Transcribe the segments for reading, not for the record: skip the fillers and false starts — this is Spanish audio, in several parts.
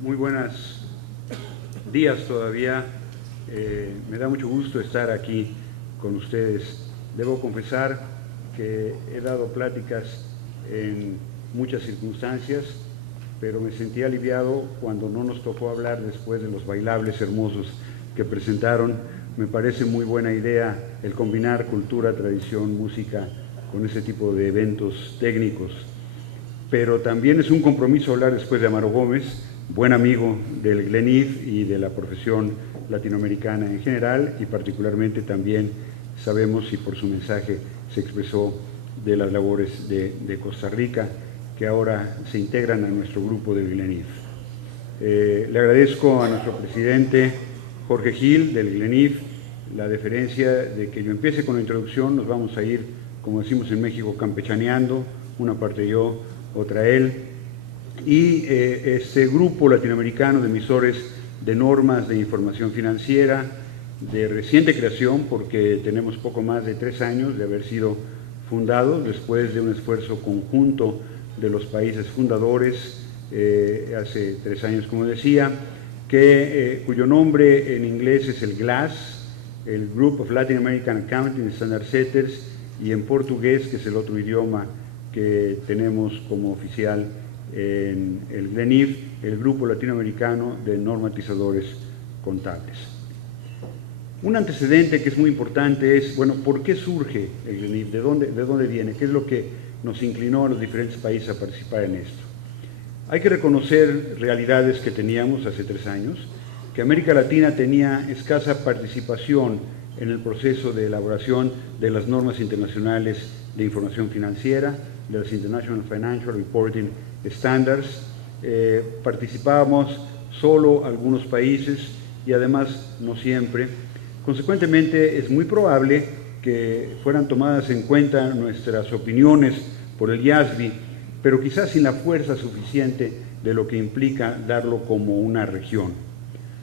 Muy buenos días todavía. Me da mucho gusto estar aquí con ustedes. Debo confesar que he dado pláticas en muchas circunstancias, pero me sentí aliviado cuando no nos tocó hablar después de los bailables hermosos que presentaron. Me parece muy buena idea el combinar cultura, tradición, música con ese tipo de eventos técnicos. Pero también es un compromiso hablar después de Amaro Gómez, buen amigo del GLENIF y de la profesión latinoamericana en general, y particularmente también sabemos, y por su mensaje se expresó, de las labores de Costa Rica, que ahora se integran a nuestro grupo del GLENIF. Le agradezco a nuestro presidente Jorge Gil del GLENIF la deferencia de que yo empiece con la introducción. Nos vamos a ir, como decimos en México, campechaneando, una parte yo, otra él, y este grupo latinoamericano de emisores de normas de información financiera, de reciente creación, porque tenemos poco más de 3 años de haber sido fundados, después de un esfuerzo conjunto de los países fundadores, hace 3 años, como decía, cuyo nombre en inglés es el GLASS, el Group of Latin American Accounting Standard Setters, y en portugués, que es el otro idioma que tenemos como oficial en el GLENIF, el Grupo Latinoamericano de Normatizadores Contables. Un antecedente que es muy importante es, bueno, ¿por qué surge el GLENIF? ¿De dónde viene? ¿Qué es lo que nos inclinó a los diferentes países a participar en esto? Hay que reconocer realidades que teníamos hace 3 años, que América Latina tenía escasa participación en el proceso de elaboración de las normas internacionales de información financiera, de las International Financial Reporting Standards. Participábamos solo algunos países y además no siempre. Consecuentemente, es muy probable que fueran tomadas en cuenta nuestras opiniones por el IASB, pero quizás sin la fuerza suficiente de lo que implica darlo como una región.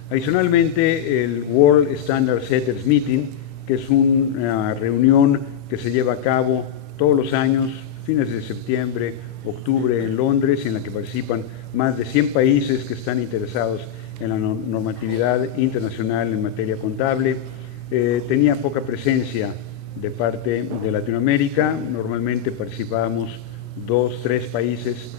Adicionalmente, el World Standard Setters Meeting, que es una reunión que se lleva a cabo todos los años, fines de septiembre, octubre, en Londres, en la que participan más de 100 países que están interesados en la normatividad internacional en materia contable, tenía poca presencia de parte de Latinoamérica. Normalmente participábamos 2, 3 países,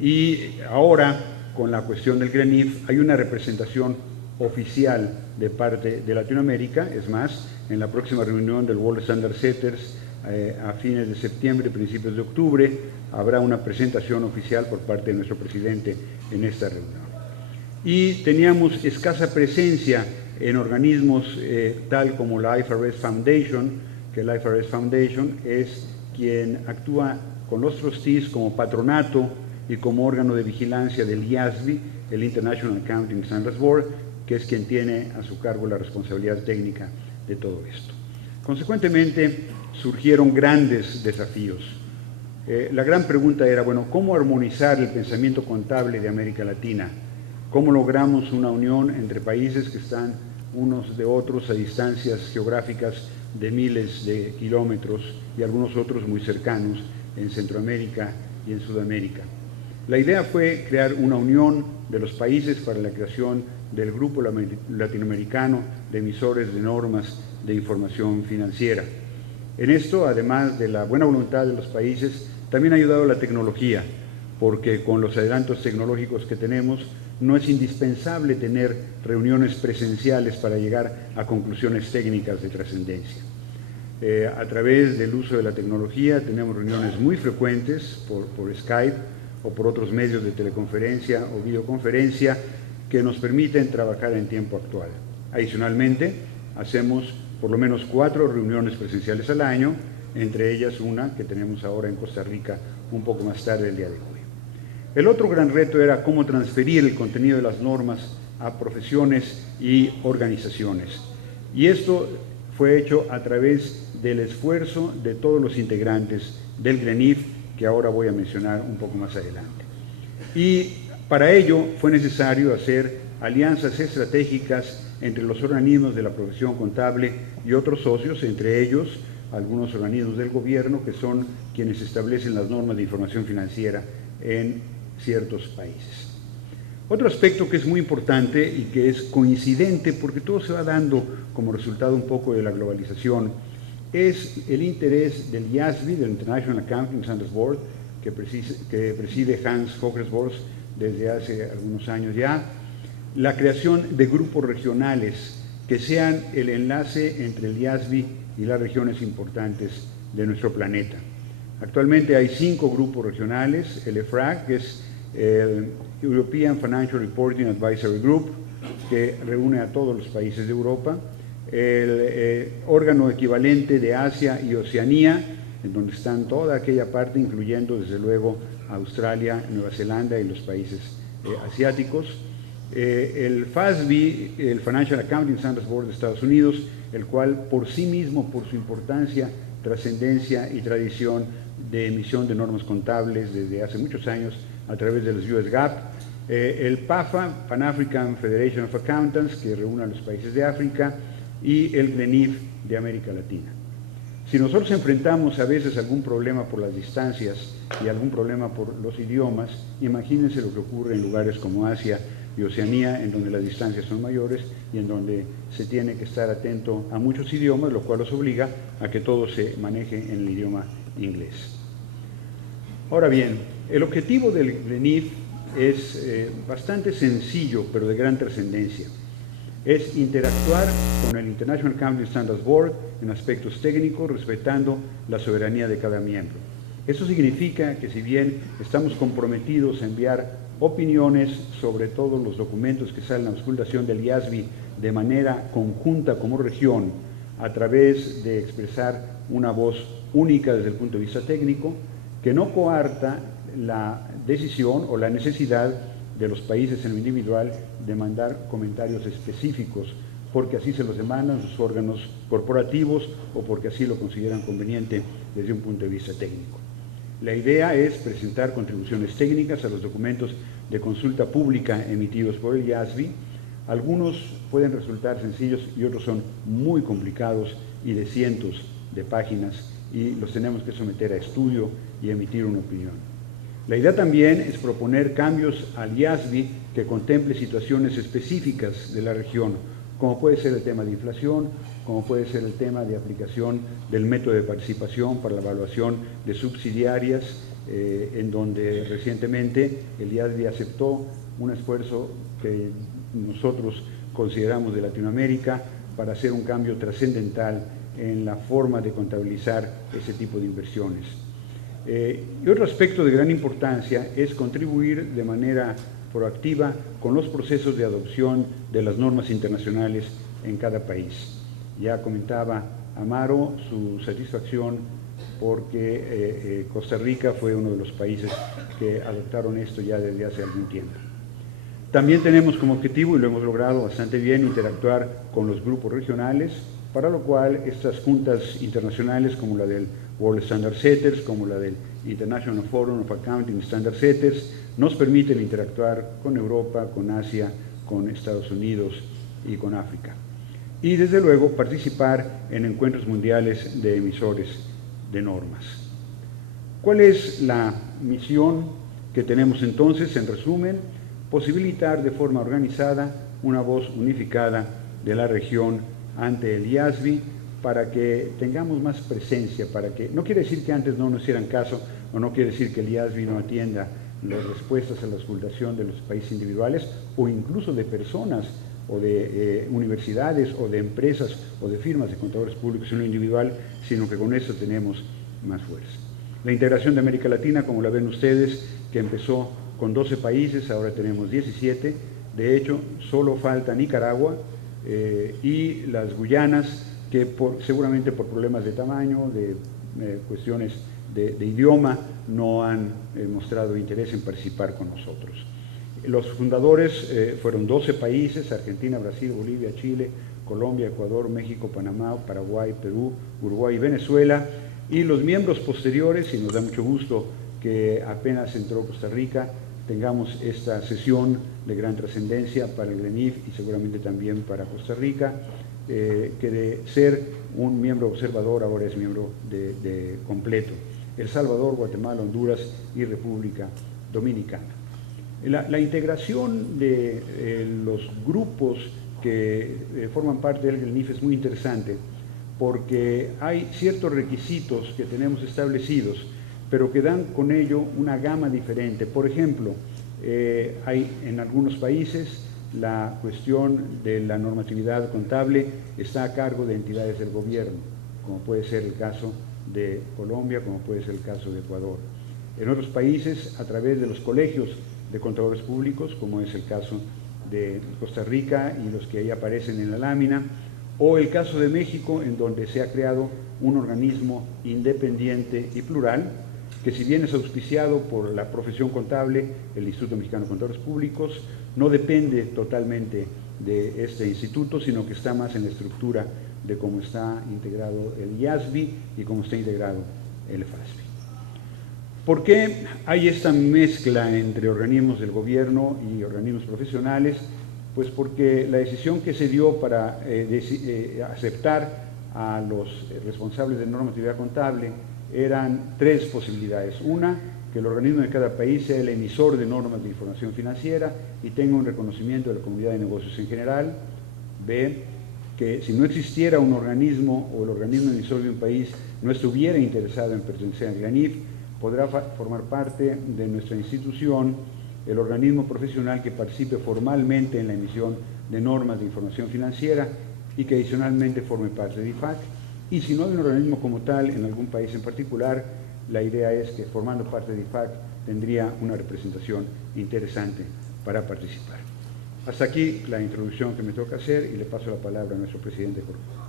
y ahora, con la cuestión del GLENIF, hay una representación oficial de parte de Latinoamérica. Es más, en la próxima reunión del World Standard Setters, a fines de septiembre, principios de octubre, habrá una presentación oficial por parte de nuestro presidente en esta reunión. Y teníamos escasa presencia en organismos tal como la IFRS Foundation, que la IFRS Foundation es quien actúa con los trustees como patronato y como órgano de vigilancia del IASB, el International Accounting Standards Board, que es quien tiene a su cargo la responsabilidad técnica de todo esto. Consecuentemente, surgieron grandes desafíos. La gran pregunta era, bueno, ¿cómo armonizar el pensamiento contable de América Latina? ¿Cómo logramos una unión entre países que están unos de otros a distancias geográficas de miles de kilómetros y algunos otros muy cercanos en Centroamérica y en Sudamérica? La idea fue crear una unión de los países para la creación del Grupo Latinoamericano de Emisores de Normas de Información Financiera. En esto, además de la buena voluntad de los países, también ha ayudado la tecnología, porque con los adelantos tecnológicos que tenemos, no es indispensable tener reuniones presenciales para llegar a conclusiones técnicas de trascendencia. A través del uso de la tecnología tenemos reuniones muy frecuentes por Skype, o por otros medios de teleconferencia o videoconferencia que nos permiten trabajar en tiempo actual. Adicionalmente, hacemos por lo menos 4 reuniones presenciales al año, entre ellas una que tenemos ahora en Costa Rica un poco más tarde el día de hoy. El otro gran reto era cómo transferir el contenido de las normas a profesiones y organizaciones. Y esto fue hecho a través del esfuerzo de todos los integrantes del GLENIF, que ahora voy a mencionar un poco más adelante. Y para ello fue necesario hacer alianzas estratégicas entre los organismos de la profesión contable y otros socios, entre ellos algunos organismos del gobierno que son quienes establecen las normas de información financiera en ciertos países. Otro aspecto que es muy importante y que es coincidente, porque todo se va dando como resultado un poco de la globalización, es el interés del IASB, del International Accounting Standards Board, que preside Hans Hogersborst desde hace algunos años ya, la creación de grupos regionales que sean el enlace entre el IASB y las regiones importantes de nuestro planeta. Actualmente hay 5 grupos regionales: el EFRAG, que es el European Financial Reporting Advisory Group, que reúne a todos los países de Europa; el órgano equivalente de Asia y Oceanía, en donde están toda aquella parte, incluyendo desde luego Australia, Nueva Zelanda y los países asiáticos; el FASB, el Financial Accounting Standards Board de Estados Unidos, el cual por sí mismo, por su importancia, trascendencia y tradición de emisión de normas contables desde hace muchos años a través de los US GAAP; el PAFA, Pan African Federation of Accountants, que reúne a los países de África; y el GRENIF de América Latina. Si nosotros enfrentamos a veces algún problema por las distancias y algún problema por los idiomas, imagínense lo que ocurre en lugares como Asia y Oceanía, en donde las distancias son mayores y en donde se tiene que estar atento a muchos idiomas, lo cual los obliga a que todo se maneje en el idioma inglés. Ahora bien, el objetivo del GRENIF es bastante sencillo, pero de gran trascendencia. Es interactuar con el International Accounting Standards Board en aspectos técnicos, respetando la soberanía de cada miembro. Eso significa que si bien estamos comprometidos a enviar opiniones sobre todos los documentos que salen a la auscultación del IASB de manera conjunta como región, a través de expresar una voz única desde el punto de vista técnico, que no coarta la decisión o la necesidad de los países en lo individual de mandar comentarios específicos, porque así se los demandan sus órganos corporativos o porque así lo consideran conveniente desde un punto de vista técnico. La idea es presentar contribuciones técnicas a los documentos de consulta pública emitidos por el IASB. Algunos pueden resultar sencillos y otros son muy complicados y de cientos de páginas, y los tenemos que someter a estudio y emitir una opinión. La idea también es proponer cambios al IASB que contemple situaciones específicas de la región, como puede ser el tema de inflación, como puede ser el tema de aplicación del método de participación para la evaluación de subsidiarias, en donde recientemente el IASB aceptó un esfuerzo que nosotros consideramos de Latinoamérica para hacer un cambio trascendental en la forma de contabilizar ese tipo de inversiones. Y otro aspecto de gran importancia es contribuir de manera proactiva con los procesos de adopción de las normas internacionales en cada país. Ya comentaba Amaro su satisfacción porque Costa Rica fue uno de los países que adoptaron esto ya desde hace algún tiempo. También tenemos como objetivo, y lo hemos logrado bastante bien, interactuar con los grupos regionales, para lo cual estas juntas internacionales como la del World Standard Setters, como la del International Forum of Accounting Standard Setters, nos permiten interactuar con Europa, con Asia, con Estados Unidos y con África. Y desde luego participar en encuentros mundiales de emisores de normas. ¿Cuál es la misión que tenemos entonces? En resumen, posibilitar de forma organizada una voz unificada de la región ante el IASB para que tengamos más presencia, para que, no quiere decir que antes no nos hicieran caso, o no quiere decir que el IASB no atienda las respuestas a la auscultación de los países individuales, o incluso de personas, o de universidades, o de empresas, o de firmas de contadores públicos en lo individual, sino que con eso tenemos más fuerza. La integración de América Latina, como la ven ustedes, que empezó con 12 países, ahora tenemos 17, de hecho, solo falta Nicaragua y las Guyanas, que seguramente por problemas de tamaño, de cuestiones de idioma, no han mostrado interés en participar con nosotros. Los fundadores fueron 12 países: Argentina, Brasil, Bolivia, Chile, Colombia, Ecuador, México, Panamá, Paraguay, Perú, Uruguay y Venezuela. Y los miembros posteriores, y nos da mucho gusto que apenas entró Costa Rica, tengamos esta sesión de gran trascendencia para el GRENIF y seguramente también para Costa Rica, que de ser un miembro observador ahora es miembro de completo. El Salvador, Guatemala, Honduras y República Dominicana. La integración de los grupos que forman parte del GRENIF es muy interesante, porque hay ciertos requisitos que tenemos establecidos, pero que dan con ello una gama diferente. Por ejemplo, hay en algunos países la cuestión de la normatividad contable está a cargo de entidades del gobierno, como puede ser el caso de Colombia, como puede ser el caso de Ecuador. En otros países, a través de los colegios de contadores públicos, como es el caso de Costa Rica y los que ahí aparecen en la lámina, o el caso de México, en donde se ha creado un organismo independiente y plural, que si bien es auspiciado por la profesión contable, el Instituto Mexicano de Contadores Públicos, no depende totalmente de este instituto, sino que está más en la estructura de cómo está integrado el IASBI y cómo está integrado el FASBI. ¿Por qué hay esta mezcla entre organismos del gobierno y organismos profesionales? Pues porque la decisión que se dio para aceptar a los responsables de normatividad contable eran tres posibilidades. Una, que el organismo de cada país sea el emisor de normas de información financiera y tenga un reconocimiento de la comunidad de negocios en general. B, que si no existiera un organismo o el organismo emisor de un país no estuviera interesado en pertenecer al GRENIF, podrá formar parte de nuestra institución el organismo profesional que participe formalmente en la emisión de normas de información financiera y que adicionalmente forme parte de IFAC. Y si no hay un organismo como tal en algún país en particular, la idea es que formando parte de IFAC tendría una representación interesante para participar. Hasta aquí la introducción que me toca hacer y le paso la palabra a nuestro presidente Jorge.